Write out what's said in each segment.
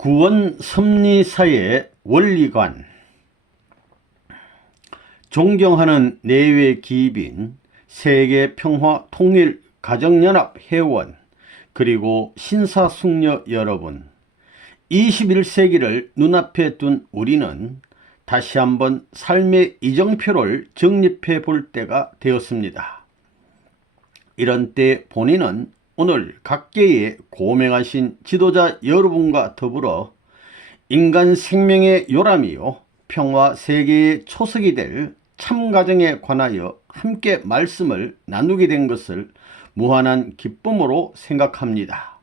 구원 섭리사의 원리관. 존경하는 내외 기입인, 세계평화통일가정연합 회원, 그리고 신사숙녀 여러분, 21세기를 눈앞에 둔 우리는 다시 한번 삶의 이정표를 정립해 볼 때가 되었습니다. 이런 때 본인은 오늘 각계의 고명하신 지도자 여러분과 더불어 인간 생명의 요람이요 평화 세계의 초석이 될 참가정에 관하여 함께 말씀을 나누게 된 것을 무한한 기쁨으로 생각합니다.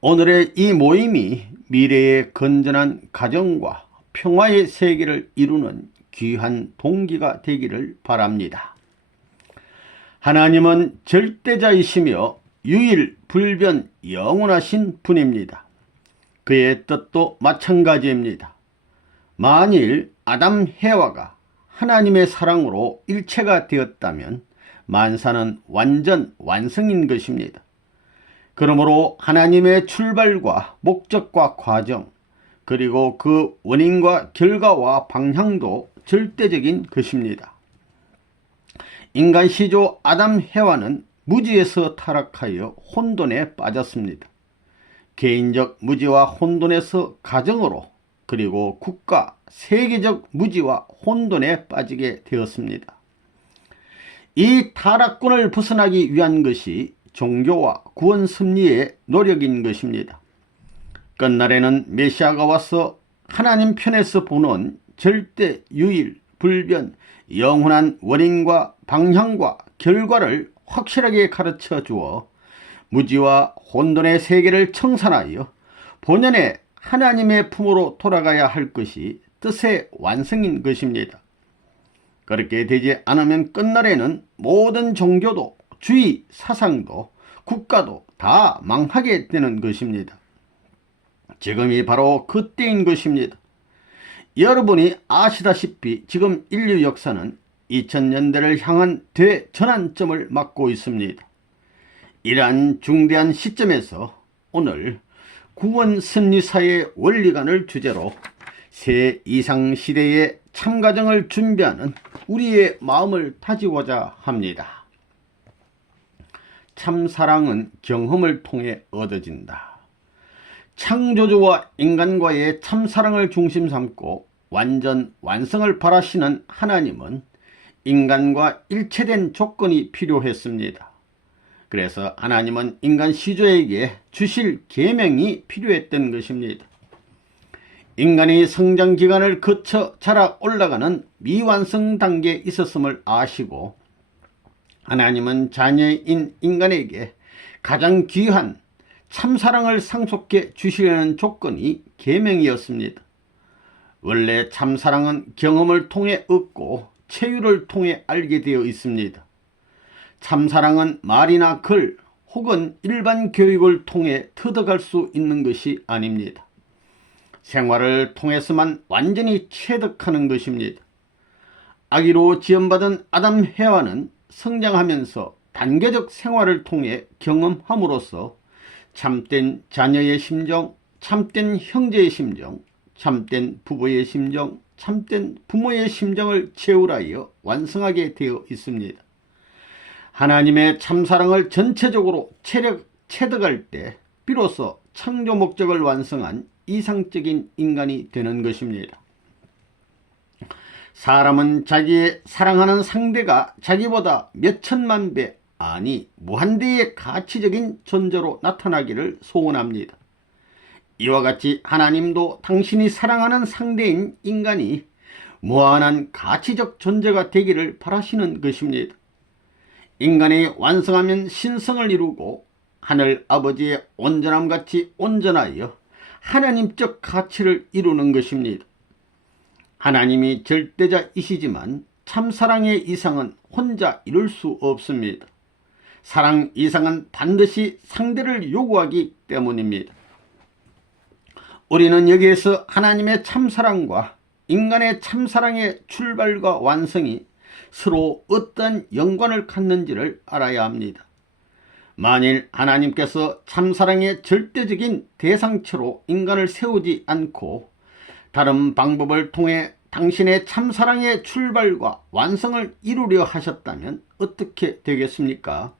오늘의 이 모임이 미래의 건전한 가정과 평화의 세계를 이루는 귀한 동기가 되기를 바랍니다. 하나님은 절대자이시며 유일불변 영원하신 분입니다. 그의 뜻도 마찬가지입니다. 만일 아담 해와가 하나님의 사랑으로 일체가 되었다면 만사는 완전 완성인 것입니다. 그러므로 하나님의 출발과 목적과 과정, 그리고 그 원인과 결과와 방향도 절대적인 것입니다. 인간 시조 아담 해와는 무지에서 타락하여 혼돈에 빠졌습니다. 개인적 무지와 혼돈에서 가정으로, 그리고 국가, 세계적 무지와 혼돈에 빠지게 되었습니다. 이 타락군을 벗어나기 위한 것이 종교와 구원 섭리의 노력인 것입니다. 끝날에는 메시아가 와서 하나님 편에서 보는 절대 유일 불변 영원한 원인과 방향과 결과를 확실하게 가르쳐 주어 무지와 혼돈의 세계를 청산하여 본연의 하나님의 품으로 돌아가야 할 것이 뜻의 완성인 것입니다. 그렇게 되지 않으면 끝날에는 모든 종교도 주의 사상도 국가도 다 망하게 되는 것입니다. 지금이 바로 그때인 것입니다. 여러분이 아시다시피 지금 인류 역사는 2000년대를 향한 대전환점을 맞고 있습니다. 이러한 중대한 시점에서 오늘 구원 섭리사의 원리관을 주제로 새 이상 시대의 참가정을 준비하는 우리의 마음을 다지고자 합니다. 참사랑은 경험을 통해 얻어진다. 창조주와 인간과의 참사랑을 중심 삼고 완전 완성을 바라시는 하나님은 인간과 일체된 조건이 필요했습니다. 그래서 하나님은 인간 시조에게 주실 계명이 필요했던 것입니다. 인간이 성장 기간을 거쳐 자라 올라가는 미완성 단계에 있었음을 아시고 하나님은 자녀인 인간에게 가장 귀한 참사랑을 상속해 주시려는 조건이 계명이었습니다. 원래 참사랑은 경험을 통해 얻고 체유를 통해 알게 되어 있습니다. 참사랑은 말이나 글 혹은 일반 교육을 통해 터득할 수 있는 것이 아닙니다. 생활을 통해서만 완전히 체득하는 것입니다. 아기로 지음받은 아담 해와는 성장하면서 단계적 생활을 통해 경험함으로써 참된 자녀의 심정, 참된 형제의 심정, 참된 부부의 심정, 참된 부모의 심정을 채우라여 완성하게 되어 있습니다. 하나님의 참사랑을 전체적으로 체득할 때 비로소 창조 목적을 완성한 이상적인 인간이 되는 것입니다. 사람은 자기의 사랑하는 상대가 자기보다 몇천만 배, 아니 무한대의 가치적인 존재로 나타나기를 소원합니다. 이와 같이 하나님도 당신이 사랑하는 상대인 인간이 무한한 가치적 존재가 되기를 바라시는 것입니다. 인간이 완성하면 신성을 이루고 하늘 아버지의 온전함같이 온전하여 하나님적 가치를 이루는 것입니다. 하나님이 절대자이시지만 참사랑의 이상은 혼자 이룰 수 없습니다. 사랑 이상은 반드시 상대를 요구하기 때문입니다. 우리는 여기에서 하나님의 참사랑과 인간의 참사랑의 출발과 완성이 서로 어떤 연관을 갖는지를 알아야 합니다. 만일 하나님께서 참사랑의 절대적인 대상체로 인간을 세우지 않고 다른 방법을 통해 당신의 참사랑의 출발과 완성을 이루려 하셨다면 어떻게 되겠습니까?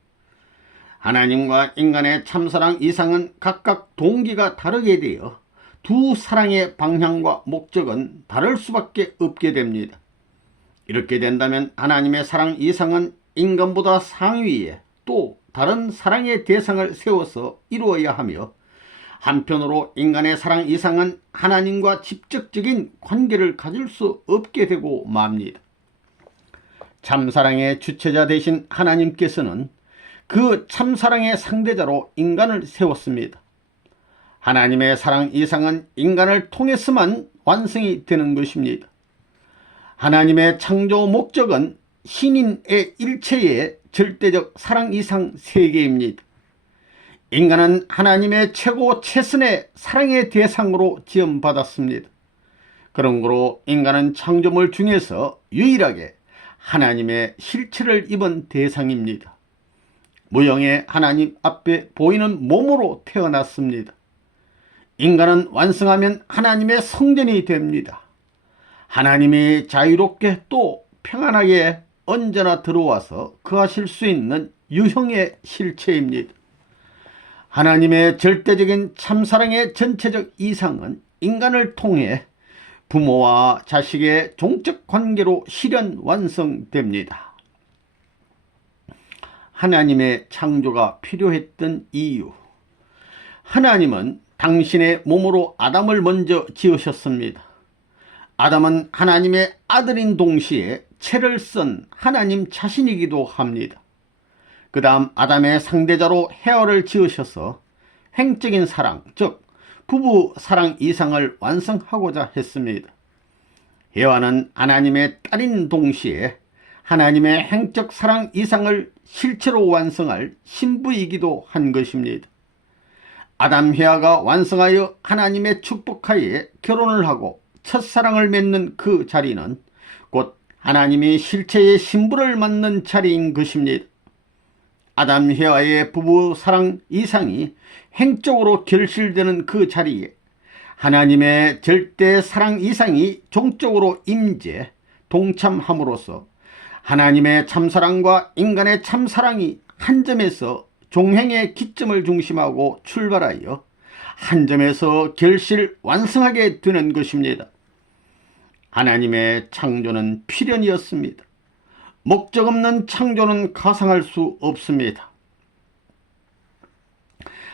하나님과 인간의 참사랑 이상은 각각 동기가 다르게 되어 두 사랑의 방향과 목적은 다를 수밖에 없게 됩니다. 이렇게 된다면 하나님의 사랑 이상은 인간보다 상위에 또 다른 사랑의 대상을 세워서 이루어야 하며, 한편으로 인간의 사랑 이상은 하나님과 직접적인 관계를 가질 수 없게 되고 맙니다. 참사랑의 주체자 되신 하나님께서는 그 참사랑의 상대자로 인간을 세웠습니다. 하나님의 사랑 이상은 인간을 통해서만 완성이 되는 것입니다. 하나님의 창조 목적은 신인의 일체의 절대적 사랑 이상 세계입니다. 인간은 하나님의 최고 최선의 사랑의 대상으로 지음받았습니다. 그러므로 인간은 창조물 중에서 유일하게 하나님의 실체를 입은 대상입니다. 무형의 하나님 앞에 보이는 몸으로 태어났습니다. 인간은 완성하면 하나님의 성전이 됩니다. 하나님이 자유롭게 또 평안하게 언제나 들어와서 거하실 수 있는 유형의 실체입니다. 하나님의 절대적인 참사랑의 전체적 이상은 인간을 통해 부모와 자식의 종적 관계로 실현 완성됩니다. 하나님의 창조가 필요했던 이유. 하나님은 당신의 몸으로 아담을 먼저 지으셨습니다. 아담은 하나님의 아들인 동시에 채를 쓴 하나님 자신이기도 합니다. 그 다음 아담의 상대자로 헤아를 지으셔서 횡적인 사랑, 즉 부부 사랑 이상을 완성하고자 했습니다. 헤아는 하나님의 딸인 동시에 하나님의 횡적 사랑 이상을 실체로 완성할 신부이기도 한 것입니다. 아담 헤아가 완성하여 하나님의 축복하에 결혼을 하고 첫사랑을 맺는 그 자리는 곧 하나님이 실체의 신부를 맞는 자리인 것입니다. 아담 헤아의 부부 사랑 이상이 행적으로 결실되는 그 자리에 하나님의 절대 사랑 이상이 종적으로 임재 동참함으로써 하나님의 참사랑과 인간의 참사랑이 한 점에서 종행의 기점을 중심하고 출발하여 한 점에서 결실 완성하게 되는 것입니다. 하나님의 창조는 필연이었습니다. 목적 없는 창조는 가상할 수 없습니다.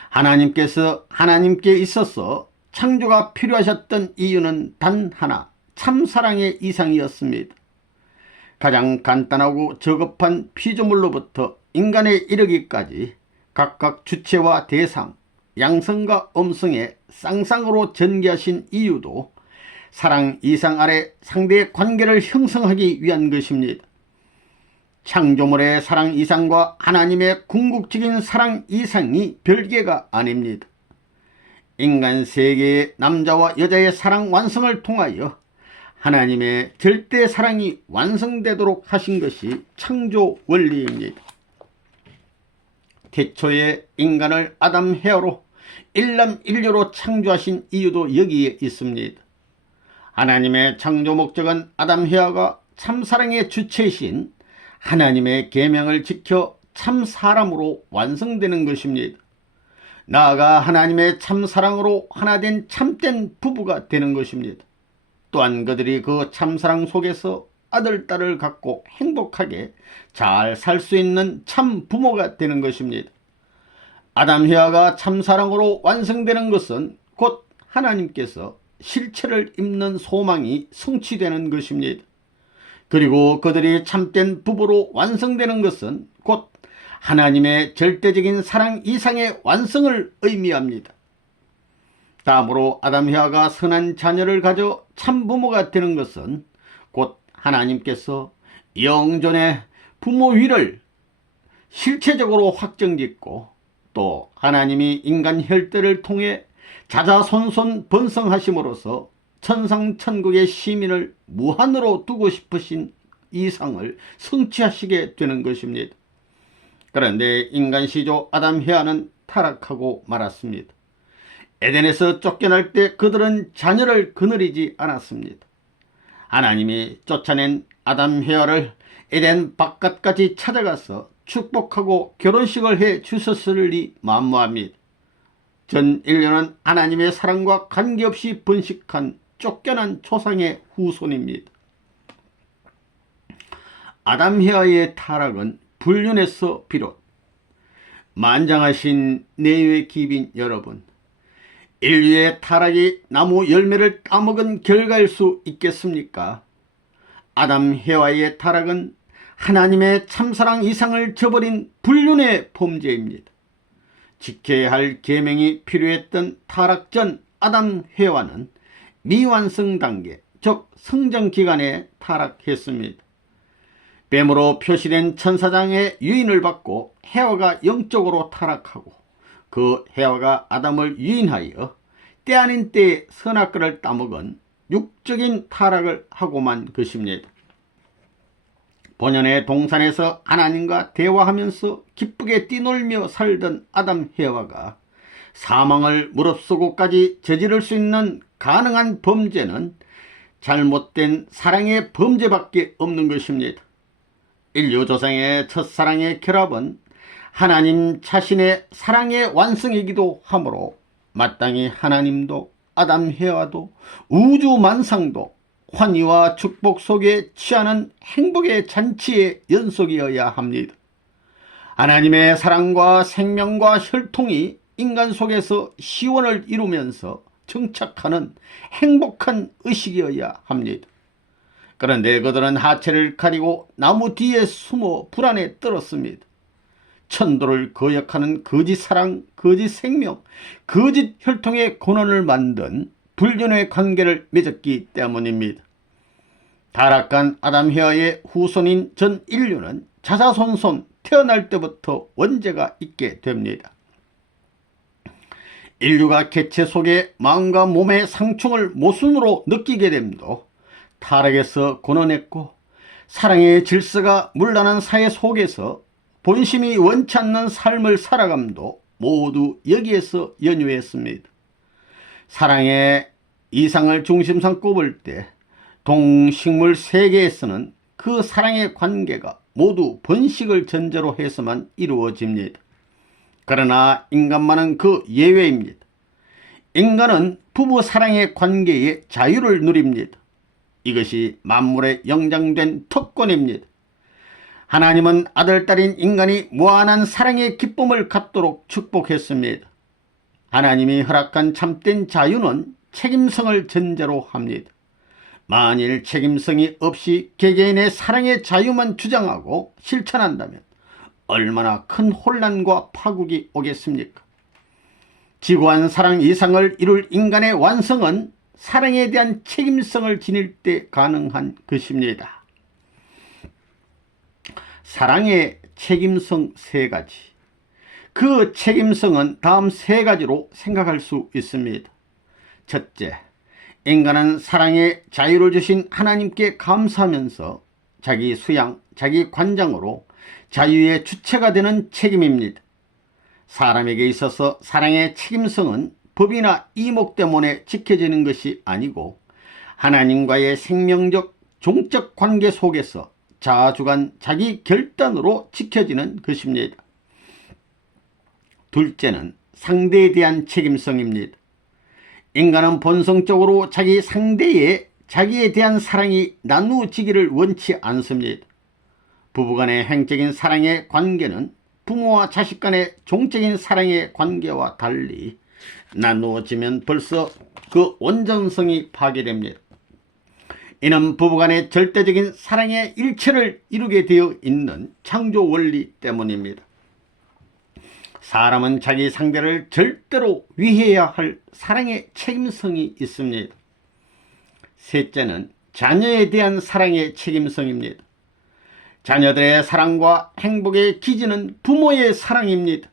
하나님께서 하나님께 있어서 창조가 필요하셨던 이유는 단 하나, 참사랑의 이상이었습니다. 가장 간단하고 저급한 피조물로부터 인간에 이르기까지 각각 주체와 대상, 양성과 음성의 쌍쌍으로 전개하신 이유도 사랑 이상 아래 상대의 관계를 형성하기 위한 것입니다. 창조물의 사랑 이상과 하나님의 궁극적인 사랑 이상이 별개가 아닙니다. 인간 세계의 남자와 여자의 사랑 완성을 통하여 하나님의 절대 사랑이 완성되도록 하신 것이 창조 원리입니다. 태초에 인간을 아담 헤아로 일남일녀로 창조하신 이유도 여기에 있습니다. 하나님의 창조 목적은 아담 헤아가 참사랑의 주체이신 하나님의 계명을 지켜 참사람으로 완성되는 것입니다. 나아가 하나님의 참사랑으로 하나된 참된 부부가 되는 것입니다. 또한 그들이 그 참사랑 속에서 아들, 딸을 갖고 행복하게 잘 살 수 있는 참 부모가 되는 것입니다. 아담 헤아가 참사랑으로 완성되는 것은 곧 하나님께서 실체를 입는 소망이 성취되는 것입니다. 그리고 그들이 참된 부부로 완성되는 것은 곧 하나님의 절대적인 사랑 이상의 완성을 의미합니다. 다음으로 아담 헤아가 선한 자녀를 가져 참부모가 되는 것은 곧 하나님께서 영존의 부모위를 실체적으로 확정짓고 또 하나님이 인간 혈대를 통해 자자손손 번성하심으로써 천상천국의 시민을 무한으로 두고 싶으신 이상을 성취하시게 되는 것입니다. 그런데 인간 시조 아담 헤아는 타락하고 말았습니다. 에덴에서 쫓겨날 때 그들은 자녀를 거느리지 않았습니다. 하나님이 쫓아낸 아담 헤아를 에덴 바깥까지 찾아가서 축복하고 결혼식을 해 주셨으리 만무합니다. 전 인류는 하나님의 사랑과 관계없이 번식한 쫓겨난 조상의 후손입니다. 아담 헤아의 타락은 불륜에서 비롯. 만장하신 내외 기빈 여러분, 인류의 타락이 나무 열매를 따먹은 결과일 수 있겠습니까? 아담 헤아의 타락은 하나님의 참사랑 이상을 저버린 불륜의 범죄입니다. 지켜야 할 계명이 필요했던 타락 전 아담 헤아는 미완성 단계, 즉 성장 기간에 타락했습니다. 뱀으로 표시된 천사장의 유인을 받고 헤아가 영적으로 타락하고 그 헤아가 아담을 유인하여 때 아닌 때에 선악과를 따먹은 육적인 타락을 하고만 것입니다. 본연의 동산에서 하나님과 대화하면서 기쁘게 뛰놀며 살던 아담 헤아가 사망을 무릅쓰고까지 저지를 수 있는 가능한 범죄는 잘못된 사랑의 범죄밖에 없는 것입니다. 인류 조상의 첫사랑의 결합은 하나님 자신의 사랑의 완성이기도 하므로 마땅히 하나님도 아담 헤아도 우주 만상도 환희와 축복 속에 취하는 행복의 잔치의 연속이어야 합니다. 하나님의 사랑과 생명과 혈통이 인간 속에서 시원을 이루면서 정착하는 행복한 의식이어야 합니다. 그런데 그들은 하체를 가리고 나무 뒤에 숨어 불안에 떨었습니다. 천도를 거역하는 거짓 사랑, 거짓 생명, 거짓 혈통의 근원을 만든 불륜의 관계를 맺었기 때문입니다. 타락한 아담 헤아의 후손인 전 인류는 자자손손 태어날 때부터 원죄가 있게 됩니다. 인류가 개체 속에 마음과 몸의 상충을 모순으로 느끼게 됨도 타락에서 근원했고 사랑의 질서가 물러난 사회 속에서 본심이 원치 않는 삶을 살아감도 모두 여기에서 연유했습니다. 사랑의 이상을 중심 삼고 볼 때 동식물 세계에서는 그 사랑의 관계가 모두 번식을 전제로 해서만 이루어집니다. 그러나 인간만은 그 예외입니다. 인간은 부부 사랑의 관계에 자유를 누립니다. 이것이 만물에 영장된 특권입니다. 하나님은 아들, 딸인 인간이 무한한 사랑의 기쁨을 갖도록 축복했습니다. 하나님이 허락한 참된 자유는 책임성을 전제로 합니다. 만일 책임성이 없이 개개인의 사랑의 자유만 주장하고 실천한다면 얼마나 큰 혼란과 파국이 오겠습니까? 지구한 사랑 이상을 이룰 인간의 완성은 사랑에 대한 책임성을 지닐 때 가능한 것입니다. 사랑의 책임성 3가지. 그 책임성은 다음 3가지로 생각할 수 있습니다. 첫째, 인간은 사랑의 자유를 주신 하나님께 감사하면서 자기 수양, 자기 관장으로 자유의 주체가 되는 책임입니다. 사람에게 있어서 사랑의 책임성은 법이나 이목 때문에 지켜지는 것이 아니고 하나님과의 생명적, 종적 관계 속에서 자주간 자기 결단으로 지켜지는 것입니다. 둘째는 상대에 대한 책임성입니다. 인간은 본성적으로 자기 상대에 자기에 대한 사랑이 나누어지기를 원치 않습니다. 부부간의 행적인 사랑의 관계는 부모와 자식 간의 종적인 사랑의 관계와 달리 나누어지면 벌써 그 온전성이 파괴됩니다. 이는 부부간의 절대적인 사랑의 일체를 이루게 되어 있는 창조 원리 때문입니다. 사람은 자기 상대를 절대로 위해야 할 사랑의 책임성이 있습니다. 셋째는 자녀에 대한 사랑의 책임성입니다. 자녀들의 사랑과 행복의 기지는 부모의 사랑입니다.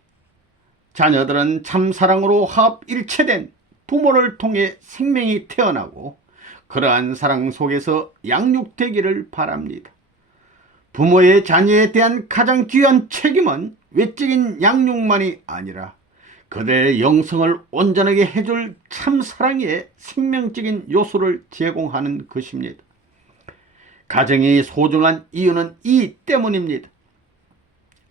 자녀들은 참사랑으로 합일체된 부모를 통해 생명이 태어나고 그러한 사랑 속에서 양육되기를 바랍니다. 부모의 자녀에 대한 가장 귀한 책임은 외적인 양육만이 아니라 그들의 영성을 온전하게 해줄 참 사랑의 생명적인 요소를 제공하는 것입니다. 가정이 소중한 이유는 이 때문입니다.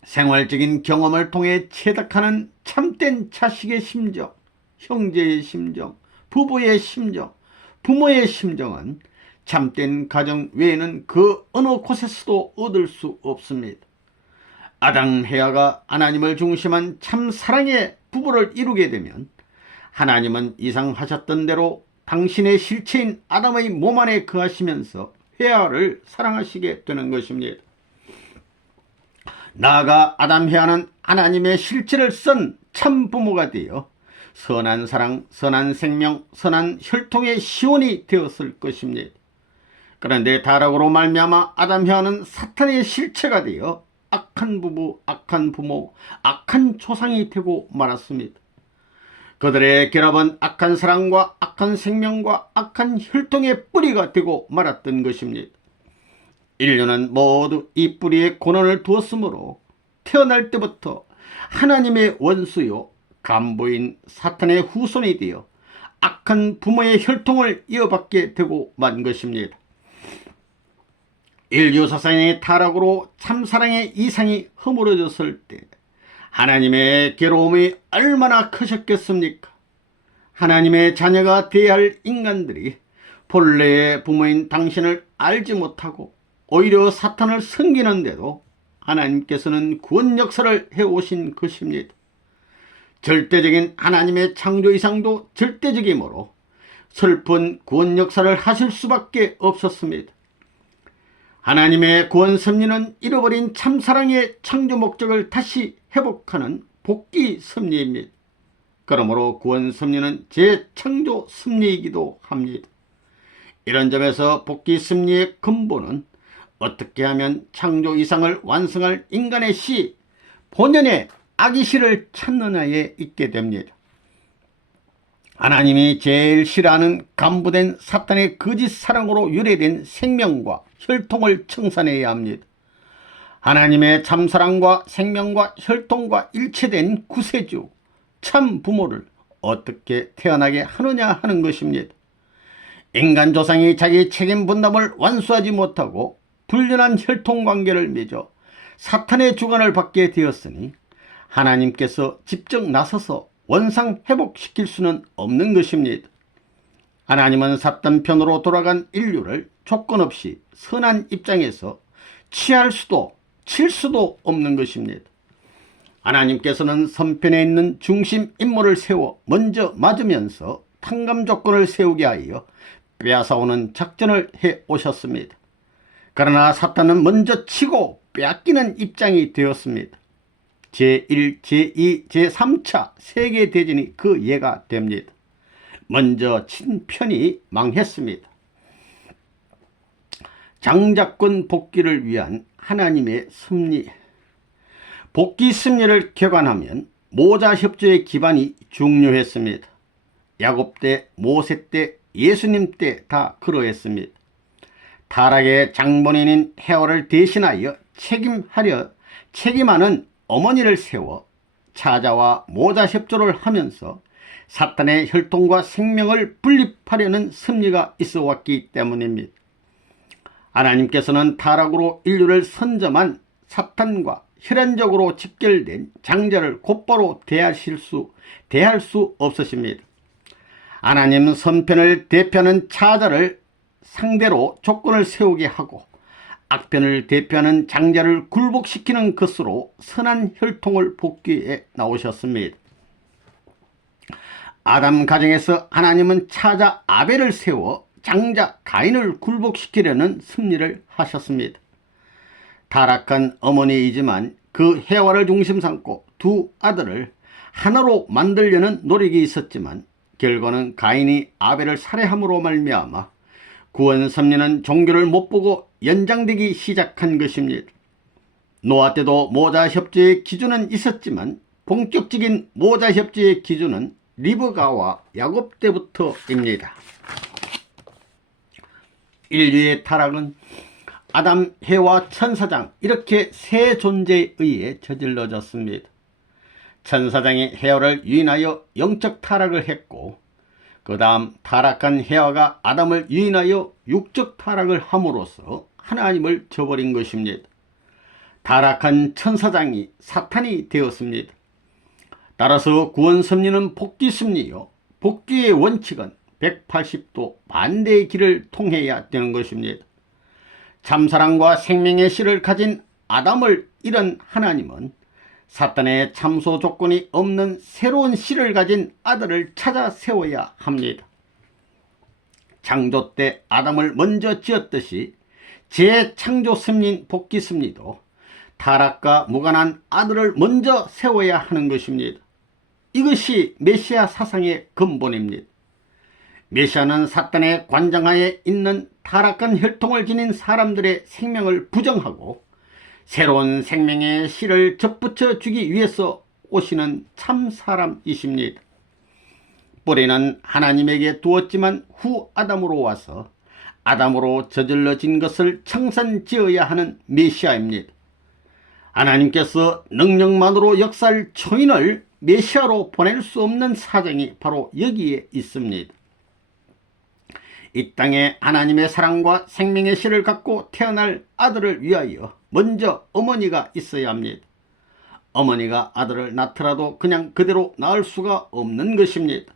생활적인 경험을 통해 체득하는 참된 자식의 심정, 형제의 심정, 부부의 심정, 부모의 심정은 참된 가정 외에는 그 어느 곳에서도 얻을 수 없습니다. 아담 헤아가 하나님을 중심한 참 사랑의 부부를 이루게 되면 하나님은 이상하셨던 대로 당신의 실체인 아담의 몸 안에 거하시면서 헤아를 사랑하시게 되는 것입니다. 나아가 아담 헤아는 하나님의 실체를 쓴 참 부모가 되어 선한 사랑, 선한 생명, 선한 혈통의 시온이 되었을 것입니다. 그런데 타락으로 말미암아 아담 헤아는 사탄의 실체가 되어 악한 부부, 악한 부모, 악한 조상이 되고 말았습니다. 그들의 결합은 악한 사랑과 악한 생명과 악한 혈통의 뿌리가 되고 말았던 것입니다. 인류는 모두 이 뿌리에 고난을 두었으므로 태어날 때부터 하나님의 원수요 간부인 사탄의 후손이 되어 악한 부모의 혈통을 이어받게 되고 만 것입니다. 인류 사상의 타락으로 참사랑의 이상이 허물어졌을 때 하나님의 괴로움이 얼마나 크셨겠습니까? 하나님의 자녀가 되어야 할 인간들이 본래의 부모인 당신을 알지 못하고 오히려 사탄을 섬기는데도 하나님께서는 구원 역사를 해오신 것입니다. 절대적인 하나님의 창조 이상도 절대적이므로 슬픈 구원 역사를 하실 수밖에 없었습니다. 하나님의 구원 섭리는 잃어버린 참사랑의 창조 목적을 다시 회복하는 복귀 섭리입니다. 그러므로 구원 섭리는 재창조 섭리이기도 합니다. 이런 점에서 복귀 섭리의 근본은 어떻게 하면 창조 이상을 완성할 인간의 시, 본연의 악의시를 찾느냐에 있게 됩니다. 하나님이 제일 싫어하는 간부된 사탄의 거짓 사랑으로 유래된 생명과 혈통을 청산해야 합니다. 하나님의 참사랑과 생명과 혈통과 일체된 구세주, 참 부모를 어떻게 태어나게 하느냐 하는 것입니다. 인간 조상이 자기 책임 분담을 완수하지 못하고 불륜한 혈통관계를 맺어 사탄의 주관을 받게 되었으니 하나님께서 직접 나서서 원상 회복시킬 수는 없는 것입니다. 하나님은 사탄 편으로 돌아간 인류를 조건 없이 선한 입장에서 취할 수도 칠 수도 없는 것입니다. 하나님께서는 선편에 있는 중심 인물을 세워 먼저 맞으면서 탕감 조건을 세우게 하여 빼앗아오는 작전을 해 오셨습니다. 그러나 사탄은 먼저 치고 빼앗기는 입장이 되었습니다. 제1, 제2, 제3차 세계대전이 그 예가 됩니다. 먼저 친 편이 망했습니다. 장자권 복귀를 위한 하나님의 섭리. 복귀 섭리를 객관하면 모자 협조의 기반이 중요했습니다. 야곱 때, 모세 때, 예수님 때 다 그러했습니다. 타락의 장본인인 헤아를 대신하여 책임하는 어머니를 세워 차자와 모자 협조를 하면서 사탄의 혈통과 생명을 분립하려는 섭리가 있어 왔기 때문입니다. 하나님께서는 타락으로 인류를 선점한 사탄과 혈연적으로 직결된 장자를 곧바로 대할 수 없으십니다. 하나님은 선편을 대표하는 차자를 상대로 조건을 세우게 하고 악편을 대표하는 장자를 굴복시키는 것으로 선한 혈통을 복귀해 나오셨습니다. 아담 가정에서 하나님은 차자 아벨을 세워 장자 가인을 굴복시키려는 섭리를 하셨습니다. 타락한 어머니이지만 그 헤아를 중심 삼고 두 아들을 하나로 만들려는 노력이 있었지만 결과는 가인이 아벨을 살해함으로 말미암아 구원 섭리는 종교를 못보고 연장되기 시작한 것입니다. 노아 때도 모자 협조의 기준은 있었지만 본격적인 모자 협조의 기준은 리브가와 야곱 때부터입니다. 인류의 타락은 아담, 해와 천사장 이렇게 세 존재에 의해 저질러졌습니다. 천사장이 해와를 유인하여 영적 타락을 했고 그 다음 타락한 해와가 아담을 유인하여 육적 타락을 함으로써 하나님을 저버린 것입니다. 타락한 천사장이 사탄이 되었습니다. 따라서 구원 섭리는 복귀 섭리요, 복귀의 원칙은 180도 반대의 길을 통해야 되는 것입니다. 참사랑과 생명의 씨를 가진 아담을 잃은 하나님은 사탄의 참소 조건이 없는 새로운 씨를 가진 아들을 찾아 세워야 합니다. 창조 때 아담을 먼저 지었듯이 재창조 섭리인 복귀 섭리도 타락과 무관한 아들을 먼저 세워야 하는 것입니다. 이것이 메시아 사상의 근본입니다. 메시아는 사탄의 관장하에 있는 타락한 혈통을 지닌 사람들의 생명을 부정하고 새로운 생명의 씨를 접붙여 주기 위해서 오시는 참 사람이십니다. 뿌리는 하나님에게 두었지만 후 아담으로 와서 아담으로 저질러진 것을 청산지어야 하는 메시아입니다. 하나님께서 능력만으로 역사할 초인을 메시아로 보낼 수 없는 사정이 바로 여기에 있습니다. 이 땅에 하나님의 사랑과 생명의 씨를 갖고 태어날 아들을 위하여 먼저 어머니가 있어야 합니다. 어머니가 아들을 낳더라도 그냥 그대로 낳을 수가 없는 것입니다.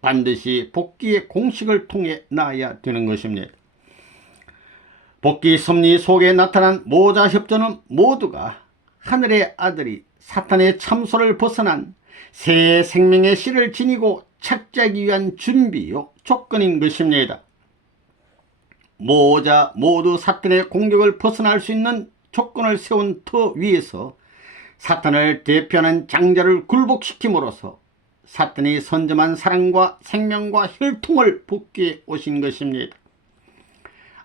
반드시 복귀의 공식을 통해 낳아야 되는 것입니다. 복귀 섭리 속에 나타난 모자 협조는 모두가 하늘의 아들이 사탄의 참소를 벗어난 새 생명의 씨를 지니고 착지하기 위한 준비요 조건인 것입니다. 모자 모두 사탄의 공격을 벗어날 수 있는 조건을 세운 터 위에서 사탄을 대표하는 장자를 굴복시킴으로써 사탄이 선점한 사랑과 생명과 혈통을 복귀해 오신 것입니다.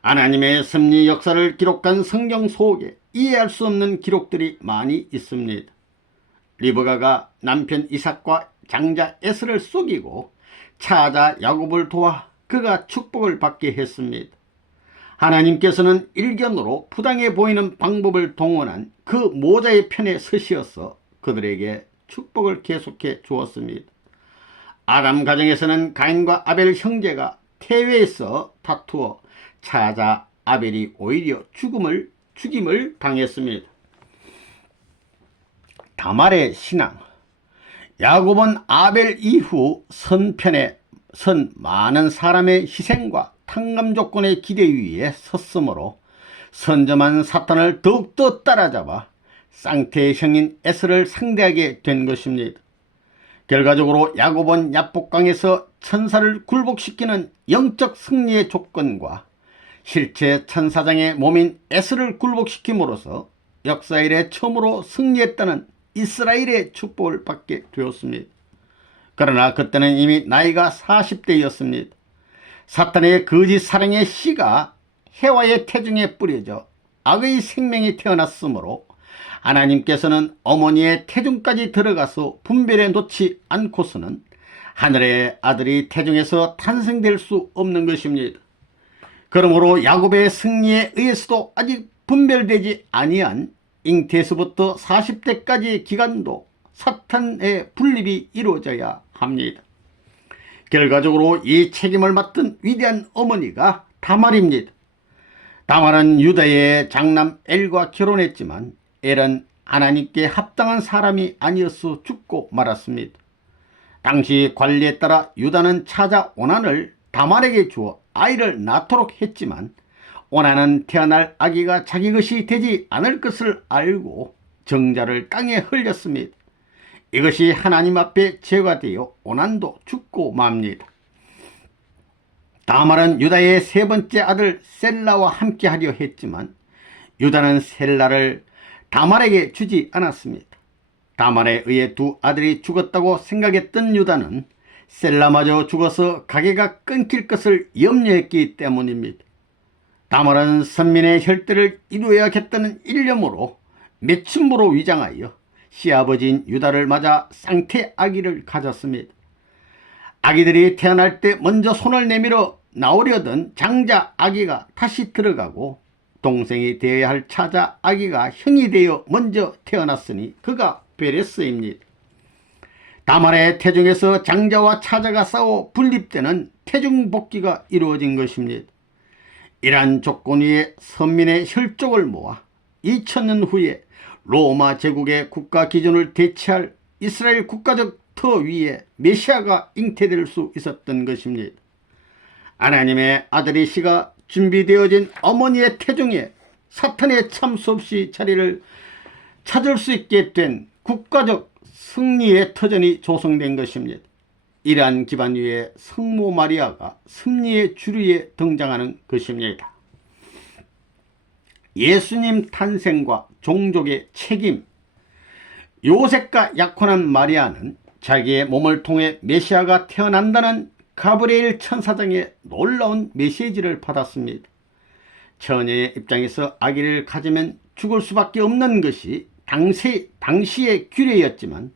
하나님의 섭리 역사를 기록한 성경 속에 이해할 수 없는 기록들이 많이 있습니다. 리브가가 남편 이삭과 장자 에스를 속이고 차자 야곱을 도와 그가 축복을 받게 했습니다. 하나님께서는 일견으로 부당해 보이는 방법을 동원한 그 모자의 편에 서시어서 그들에게 축복을 계속해 주었습니다. 아담 가정에서는 가인과 아벨 형제가 태회에서 다투어 차자 아벨이 오히려 죽임을 당했습니다. 다말의 신앙. 야곱은 아벨 이후 선편에 선 많은 사람의 희생과 탕감 조건의 기대 위에 섰으므로 선점한 사탄을 더욱더 따라잡아 쌍태의 형인 에스를 상대하게 된 것입니다. 결과적으로 야곱은 야복강에서 천사를 굴복시키는 영적 승리의 조건과 실제 천사장의 몸인 에스를 굴복시킴으로써 역사 이래 처음으로 승리했다는 이스라엘의 축복을 받게 되었습니다. 그러나 그때는 이미 나이가 40대였습니다. 사탄의 거짓 사랑의 씨가 해와의 태중에 뿌려져 악의 생명이 태어났으므로 하나님께서는 어머니의 태중까지 들어가서 분별해 놓지 않고서는 하늘의 아들이 태중에서 탄생될 수 없는 것입니다. 그러므로 야곱의 승리에 의해서도 아직 분별되지 아니한 잉태에서부터 40대까지의 기간도 사탄의 분립이 이루어져야 합니다. 결과적으로 이 책임을 맡은 위대한 어머니가 다말입니다. 다말은 유다의 장남 엘과 결혼했지만 엘은 하나님께 합당한 사람이 아니어서 죽고 말았습니다. 당시 관리에 따라 유다는 차자 오난을 다말에게 주어 아이를 낳도록 했지만 오난은 태어날 아기가 자기 것이 되지 않을 것을 알고 정자를 땅에 흘렸습니다. 이것이 하나님 앞에 죄가 되어 오난도 죽고 맙니다. 다말은 유다의 세 번째 아들 셀라와 함께 하려 했지만 유다는 셀라를 다말에게 주지 않았습니다. 다말에 의해 두 아들이 죽었다고 생각했던 유다는 셀라마저 죽어서 가게가 끊길 것을 염려했기 때문입니다. 다말은 선민의 혈대를 이루어야겠다는 일념으로 매춘부로 위장하여 시아버지인 유다를 맞아 쌍태 아기를 가졌습니다. 아기들이 태어날 때 먼저 손을 내밀어 나오려던 장자 아기가 다시 들어가고 동생이 되어야 할 차자 아기가 형이 되어 먼저 태어났으니 그가 베레스입니다. 다말의 태중에서 장자와 차자가 싸워 분립되는 태중복귀가 이루어진 것입니다. 이러한 조건 위에 선민의 혈족을 모아 2000년 후에 로마 제국의 국가 기준을 대체할 이스라엘 국가적 터 위에 메시아가 잉태될 수 있었던 것입니다. 하나님의 아들의 씨가 준비되어진 어머니의 태중에 사탄의 참수 없이 자리를 찾을 수 있게 된 국가적 승리의 터전이 조성된 것입니다. 이러한 기반 위에 성모 마리아가 승리의 주류에 등장하는 것입니다. 예수님 탄생과 종족의 책임. 요셉과 약혼한 마리아는 자기의 몸을 통해 메시아가 태어난다는 가브리엘 천사장의 놀라운 메시지를 받았습니다. 처녀의 입장에서 아기를 가지면 죽을 수밖에 없는 것이 당시의 규례였지만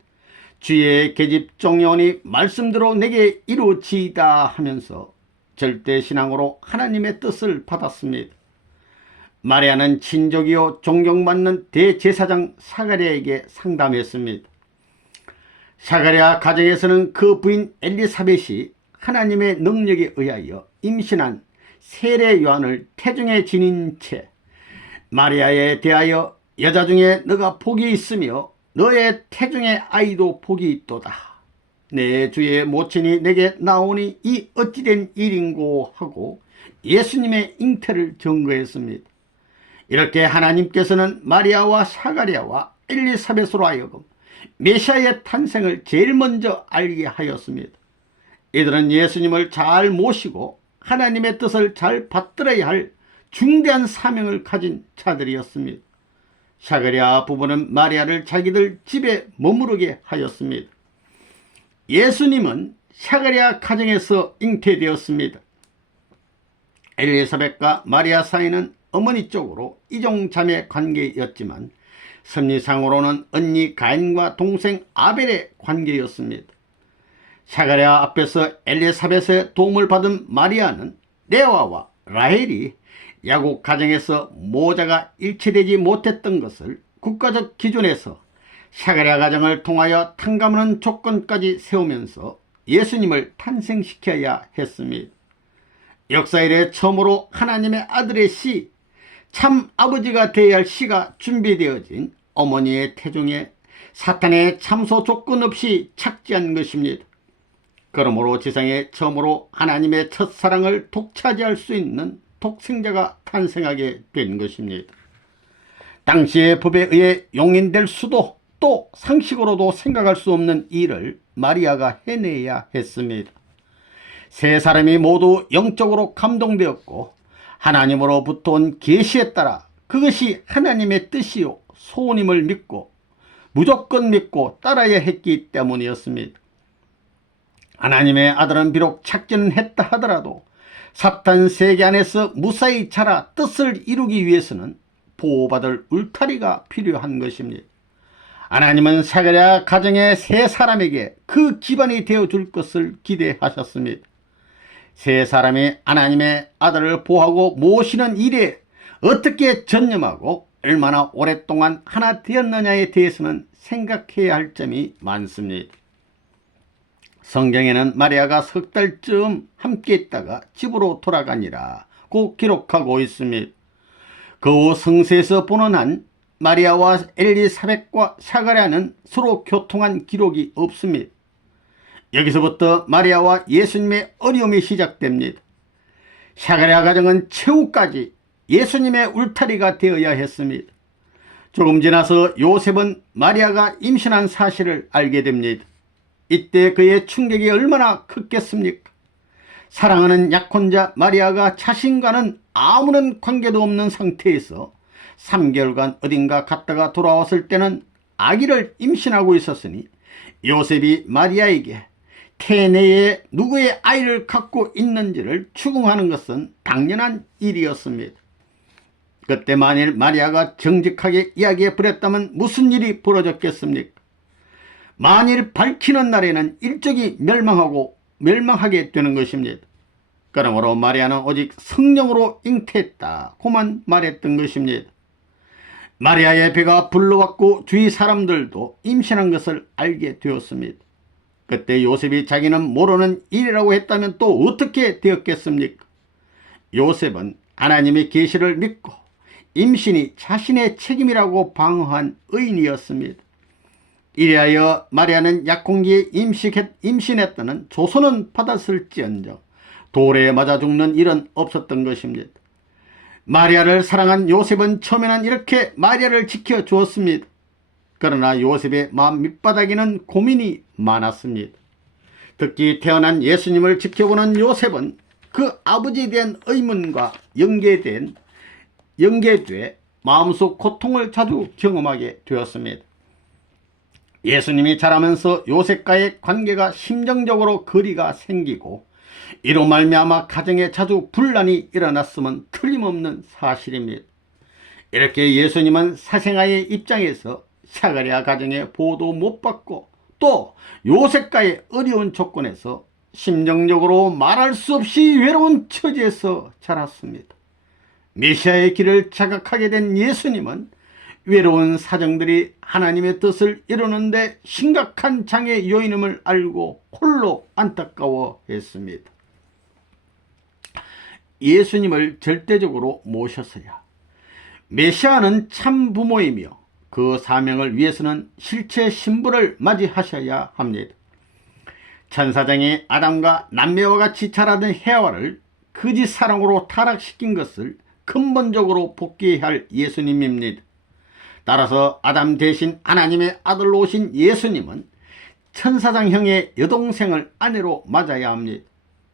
주의 계집 종려원이 말씀대로 내게 이루어지이다 하면서 절대신앙으로 하나님의 뜻을 받았습니다. 마리아는 친족이요 존경받는 대제사장 사가랴에게 상담했습니다. 사가랴 가정에서는 그 부인 엘리사벳이 하나님의 능력에 의하여 임신한 세례 요한을 태중에 지닌 채 마리아에 대하여 여자 중에 너가 복이 있으며 너의 태중의 아이도 복이 있도다. 내 주의 모친이 내게 나오니 이 어찌된 일인고 하고 예수님의 잉태를 증거했습니다. 이렇게 하나님께서는 마리아와 사가랴와 엘리사벳으로 하여금 메시아의 탄생을 제일 먼저 알게 하였습니다. 이들은 예수님을 잘 모시고 하나님의 뜻을 잘 받들어야 할 중대한 사명을 가진 자들이었습니다. 사가랴 부부는 마리아를 자기들 집에 머무르게 하였습니다. 예수님은 사가랴 가정에서 잉태되었습니다. 엘리사벳과 마리아 사이는 어머니 쪽으로 이종자매 관계였지만 섭리상으로는 언니 가인과 동생 아벨의 관계였습니다. 사가랴 앞에서 엘리사벳의 도움을 받은 마리아는 레아와 라헬이 야곱 가정에서 모자가 일치되지 못했던 것을 국가적 기준에서 사가랴 가정을 통하여 탕감하는 조건까지 세우면서 예수님을 탄생시켜야 했습니다. 역사 이래 처음으로 하나님의 아들의 씨, 참 아버지가 되어야 할 씨가 준비되어진 어머니의 태중에 사탄의 참소 조건 없이 착지한 것입니다. 그러므로 지상에 처음으로 하나님의 첫사랑을 독차지할 수 있는 독생자가 탄생하게 된 것입니다. 당시의 법에 의해 용인될 수도 또 상식으로도 생각할 수 없는 일을 마리아가 해내야 했습니다. 세 사람이 모두 영적으로 감동되었고 하나님으로부터 온 계시에 따라 그것이 하나님의 뜻이요 소원임을 믿고 무조건 믿고 따라야 했기 때문이었습니다. 하나님의 아들은 비록 착진은 했다 하더라도 사탄 세계 안에서 무사히 자라 뜻을 이루기 위해서는 보호받을 울타리가 필요한 것입니다. 하나님은 사가랴 가정의 세 사람에게 그 기반이 되어줄 것을 기대하셨습니다. 세 사람이 하나님의 아들을 보호하고 모시는 일에 어떻게 전념하고 얼마나 오랫동안 하나 되었느냐에 대해서는 생각해야 할 점이 많습니다. 성경에는 마리아가 석 달쯤 함께 있다가 집으로 돌아가니라고 기록하고 있습니다. 그 후 성서에서 보는 한 마리아와 엘리사벳과 사가랴는 서로 교통한 기록이 없습니다. 여기서부터 마리아와 예수님의 어려움이 시작됩니다. 사가랴 가정은 최후까지 예수님의 울타리가 되어야 했습니다. 조금 지나서 요셉은 마리아가 임신한 사실을 알게 됩니다. 이때 그의 충격이 얼마나 컸겠습니까? 사랑하는 약혼자 마리아가 자신과는 아무런 관계도 없는 상태에서 3개월간 어딘가 갔다가 돌아왔을 때는 아기를 임신하고 있었으니 요셉이 마리아에게 태내에 누구의 아이를 갖고 있는지를 추궁하는 것은 당연한 일이었습니다. 그때 만일 마리아가 정직하게 이야기해 버렸다면 무슨 일이 벌어졌겠습니까? 만일 밝히는 날에는 일족이 멸망하게 되는 것입니다. 그러므로 마리아는 오직 성령으로 잉태했다고만 말했던 것입니다. 마리아의 배가 불러왔고 주위 사람들도 임신한 것을 알게 되었습니다. 그때 요셉이 자기는 모르는 일이라고 했다면 또 어떻게 되었겠습니까? 요셉은 하나님의 계시를 믿고 임신이 자신의 책임이라고 방어한 의인이었습니다. 이리하여 마리아는 약혼기에 임신했다는 조소는 받았을지언정 돌에 맞아 죽는 일은 없었던 것입니다. 마리아를 사랑한 요셉은 처음에는 이렇게 마리아를 지켜주었습니다. 그러나 요셉의 마음 밑바닥에는 고민이 많았습니다. 특히 태어난 예수님을 지켜보는 요셉은 그 아버지에 대한 의문과 연계돼 마음속 고통을 자주 경험하게 되었습니다. 예수님이 자라면서 요셉과의 관계가 심정적으로 거리가 생기고 이로 말미암아 가정에 자주 분란이 일어났음은 틀림없는 사실입니다. 이렇게 예수님은 사생아의 입장에서 사가랴 가정의 보호도 못 받고 또 요셉과의 어려운 조건에서 심정적으로 말할 수 없이 외로운 처지에서 자랐습니다. 메시아의 길을 자각하게 된 예수님은 외로운 사정들이 하나님의 뜻을 이루는데 심각한 장애 요인임을 알고 홀로 안타까워했습니다. 예수님을 절대적으로 모셔서야 메시아는 참 부모이며 그 사명을 위해서는 실체 신부를 맞이하셔야 합니다. 천사장이 아담과 남매와 같이 자라던 해와를 거짓 사랑으로 타락시킨 것을 근본적으로 복귀해야 할 예수님입니다. 따라서 아담 대신 하나님의 아들로 오신 예수님은 천사장형의 여동생을 아내로 맞아야 합니다.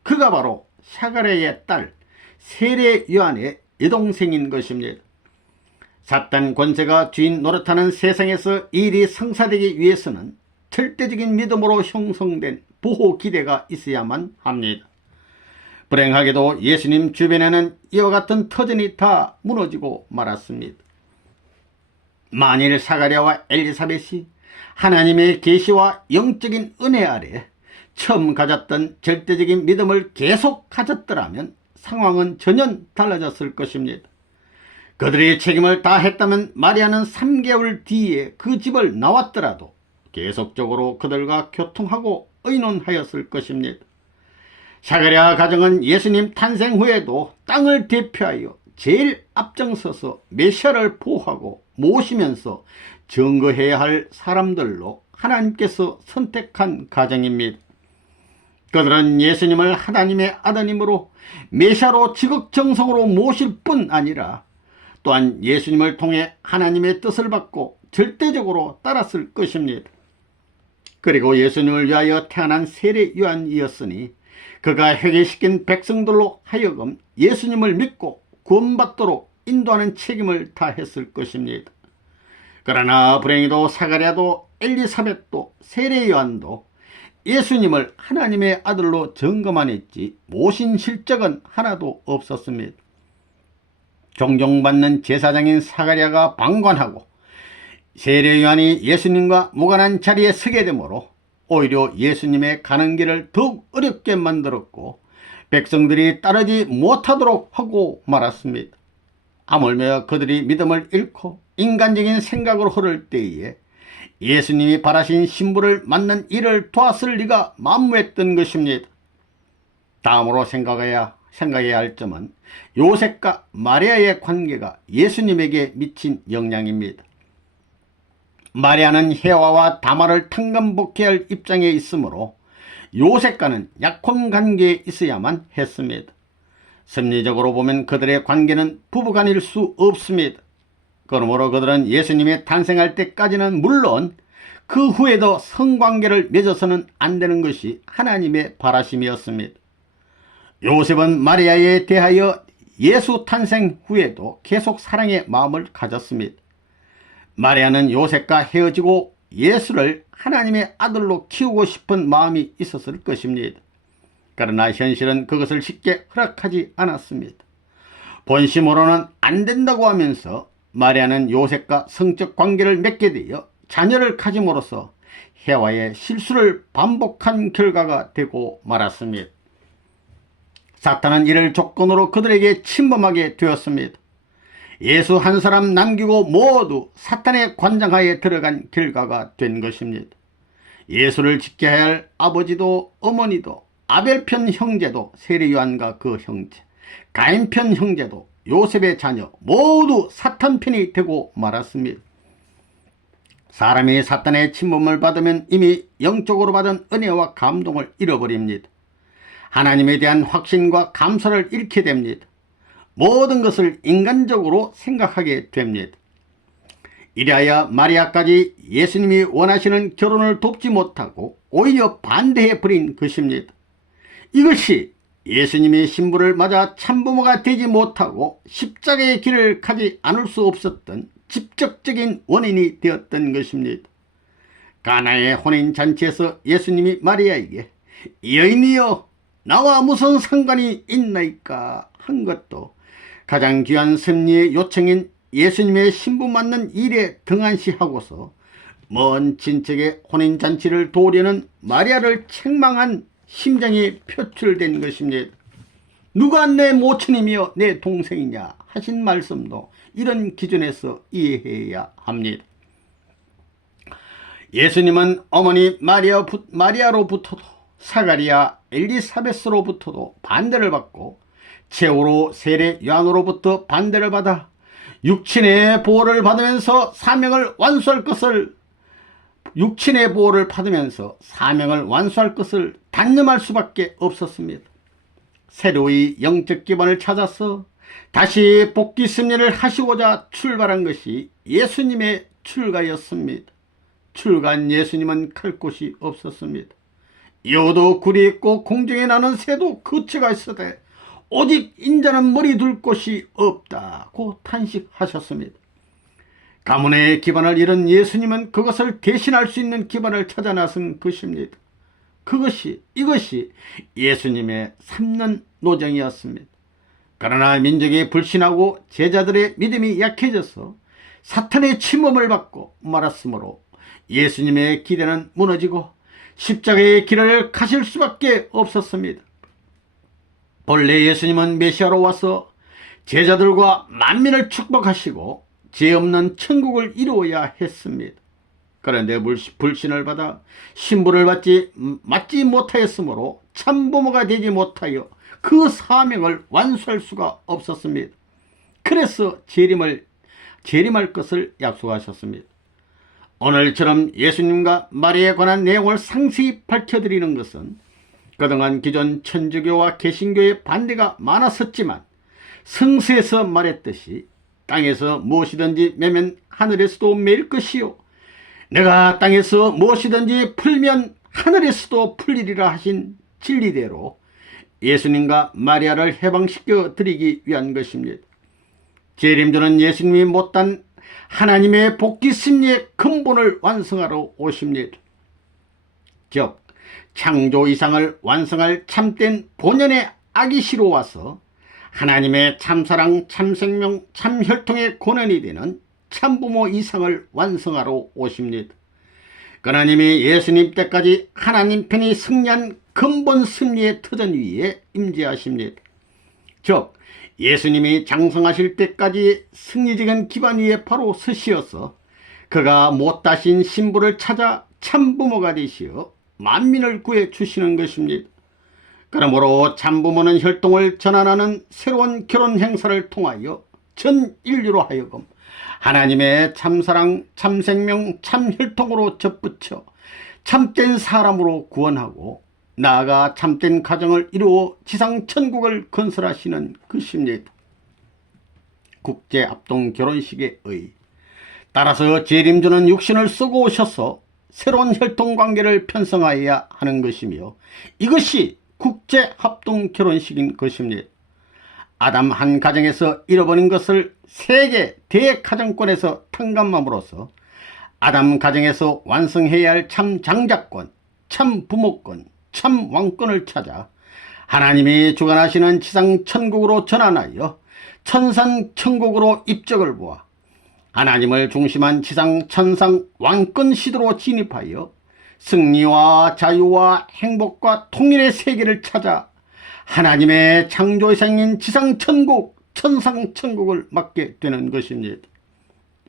그가 바로 사가랴의 딸 세례 요한의 여동생인 것입니다. 사탄 권세가 주인 노릇하는 세상에서 이 일이 성사되기 위해서는 절대적인 믿음으로 형성된 보호 기대가 있어야만 합니다. 불행하게도 예수님 주변에는 이와 같은 터전이 다 무너지고 말았습니다. 만일 사가랴와 엘리사벳이 하나님의 계시와 영적인 은혜 아래 처음 가졌던 절대적인 믿음을 계속 가졌더라면 상황은 전혀 달라졌을 것입니다. 그들의 책임을 다했다면 마리아는 3개월 뒤에 그 집을 나왔더라도 계속적으로 그들과 교통하고 의논하였을 것입니다. 사가랴 가정은 예수님 탄생 후에도 땅을 대표하여 제일 앞장서서 메시아를 보호하고 모시면서 증거해야 할 사람들로 하나님께서 선택한 가정입니다. 그들은 예수님을 하나님의 아드님으로 메시아로 지극정성으로 모실 뿐 아니라 또한 예수님을 통해 하나님의 뜻을 받고 절대적으로 따랐을 것입니다. 그리고 예수님을 위하여 태어난 세례 요한이었으니 그가 회개시킨 백성들로 하여금 예수님을 믿고 구원받도록 인도하는 책임을 다했을 것입니다. 그러나 불행히도 사가랴도 엘리사벳도 세례 요한도 예수님을 하나님의 아들로 점검만 했지 모신 실적은 하나도 없었습니다. 존경받는 제사장인 사가랴가 방관하고 세례 요한이 예수님과 무관한 자리에 서게 되므로 오히려 예수님의 가는 길을 더욱 어렵게 만들었고 백성들이 따르지 못하도록 하고 말았습니다. 하물며 그들이 믿음을 잃고 인간적인 생각으로 흐를 때에 예수님이 바라신 신부를 맞는 일을 도왔을 리가 만무했던 것입니다. 다음으로 생각해야 할 점은 요셉과 마리아의 관계가 예수님에게 미친 영향입니다. 마리아는 헤와와 다말을 탕감복해야 할 입장에 있으므로 요셉과는 약혼 관계에 있어야만 했습니다. 심리적으로 보면 그들의 관계는 부부간일 수 없습니다. 그러므로 그들은 예수님이 탄생할 때까지는 물론 그 후에도 성관계를 맺어서는 안 되는 것이 하나님의 바라심이었습니다. 요셉은 마리아에 대하여 예수 탄생 후에도 계속 사랑의 마음을 가졌습니다. 마리아는 요셉과 헤어지고 예수를 하나님의 아들로 키우고 싶은 마음이 있었을 것입니다. 그러나 현실은 그것을 쉽게 허락하지 않았습니다. 본심으로는 안 된다고 하면서 마리아는 요셉과 성적 관계를 맺게 되어 자녀를 가짐으로써 해와의 실수를 반복한 결과가 되고 말았습니다. 사탄은 이를 조건으로 그들에게 침범하게 되었습니다. 예수 한 사람 남기고 모두 사탄의 관장하에 들어간 결과가 된 것입니다. 예수를 지켜야 할 아버지도 어머니도 아벨편 형제도 세례 요한과 그 형제, 가인편 형제도 요셉의 자녀 모두 사탄 편이 되고 말았습니다. 사람이 사탄의 침범을 받으면 이미 영적으로 받은 은혜와 감동을 잃어버립니다. 하나님에 대한 확신과 감사를 잃게 됩니다. 모든 것을 인간적으로 생각하게 됩니다. 이래야 마리아까지 예수님이 원하시는 결혼을 돕지 못하고 오히려 반대해버린 것입니다. 이것이 예수님이 신부를 맞아 참부모가 되지 못하고 십자가의 길을 가지 않을 수 없었던 직접적인 원인이 되었던 것입니다. 가나의 혼인잔치에서 예수님이 마리아에게 여인이여 나와 무슨 상관이 있나이까 한 것도 가장 귀한 섭리의 요청인 예수님의 신부 맞는 일에 등한시하고서 먼 친척의 혼인잔치를 도우려는 마리아를 책망한 심정이 표출된 것입니다. 누가 내 모친이며 내 동생이냐 하신 말씀도 이런 기준에서 이해해야 합니다. 예수님은 어머니 마리아로부터도 사가리아 엘리사벳으로부터도 반대를 받고 최후로 세례 요한으로부터 반대를 받아 육신의 보호를 받으면서 사명을 완수할 것을 단념할 수밖에 없었습니다. 새로이 영적 기반을 찾아서 다시 복귀 승리를 하시고자 출발한 것이 예수님의 출가였습니다. 출가한 예수님은 갈 곳이 없었습니다. 여도 굴이 있고 공중에 나는 새도 거처가 있으되 오직 인자는 머리 둘 곳이 없다고 탄식하셨습니다. 가문의 기반을 잃은 예수님은 그것을 대신할 수 있는 기반을 찾아 나선 것입니다. 이것이 예수님의 3년 노정이었습니다. 그러나 민족이 불신하고 제자들의 믿음이 약해져서 사탄의 침범을 받고 말았으므로 예수님의 기대는 무너지고 십자가의 길을 가실 수밖에 없었습니다. 본래 예수님은 메시아로 와서 제자들과 만민을 축복하시고 죄 없는 천국을 이루어야 했습니다. 그런데 불신을 받아 신부를 맞지 못하였으므로 참부모가 되지 못하여 그 사명을 완수할 수가 없었습니다. 그래서 재림할 것을 약속하셨습니다. 오늘처럼 예수님과 마리아에 관한 내용을 상세히 밝혀드리는 것은 그동안 기존 천주교와 개신교의 반대가 많았었지만 성서에서 말했듯이 땅에서 무엇이든지 매면 하늘에서도 매일 것이요 내가 땅에서 무엇이든지 풀면 하늘에서도 풀리리라 하신 진리대로 예수님과 마리아를 해방시켜 드리기 위한 것입니다. 재림주는 예수님이 못한 하나님의 복귀 섭리의 근본을 완성하러 오십니다. 즉 창조 이상을 완성할 참된 본연의 아기시로 와서 하나님의 참사랑, 참생명, 참혈통의 권원이 되는 참부모 이상을 완성하러 오십니다. 하나님이 예수님 때까지 하나님 편이 승리한 근본 승리의 터전 위에 임재하십니다. 즉 예수님이 장성하실 때까지 승리적인 기반 위에 바로 서시어서 그가 못다신 신부를 찾아 참부모가 되시어 만민을 구해 주시는 것입니다. 그러므로 참부모는 혈통을 전환하는 새로운 결혼 행사를 통하여 전 인류로 하여금 하나님의 참사랑, 참생명, 참혈통으로 접붙여 참된 사람으로 구원하고 나아가 참된 가정을 이루어 지상 천국을 건설하시는 것입니다. 국제 합동 결혼식의 의. 따라서 재림주는 육신을 쓰고 오셔서 새로운 혈통 관계를 편성하여야 하는 것이며 이것이 국제 합동 결혼식인 것입니다. 아담 한 가정에서 잃어버린 것을 세계 대가정권에서 탕감함으로써 아담 가정에서 완성해야 할 참 장자권, 참 부모권, 참 왕권을 찾아 하나님이 주관하시는 지상 천국으로 전환하여 천상 천국으로 입적을 보아 하나님을 중심한 지상 천상 왕권 시대로 진입하여 승리와 자유와 행복과 통일의 세계를 찾아 하나님의 창조상인 지상천국, 천상천국을 맡게 되는 것입니다.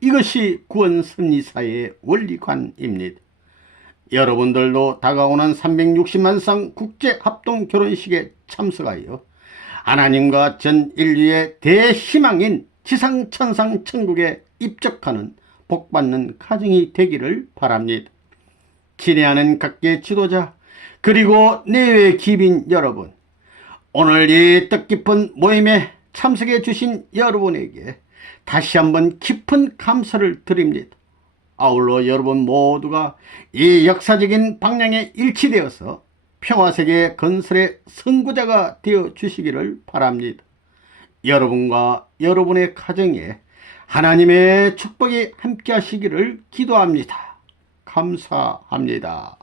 이것이 구원 섭리사의 원리관입니다. 여러분들도 다가오는 360만 상 국제합동 결혼식에 참석하여 하나님과 전 인류의 대희망인 지상천상천국에 입적하는 복받는 가정이 되기를 바랍니다. 친애하는 각계 지도자 그리고 내외 기빈 여러분, 오늘 이 뜻깊은 모임에 참석해 주신 여러분에게 다시 한번 깊은 감사를 드립니다. 아울러 여러분 모두가 이 역사적인 방향에 일치되어서 평화세계 건설의 선구자가 되어 주시기를 바랍니다. 여러분과 여러분의 가정에 하나님의 축복이 함께 하시기를 기도합니다. 감사합니다.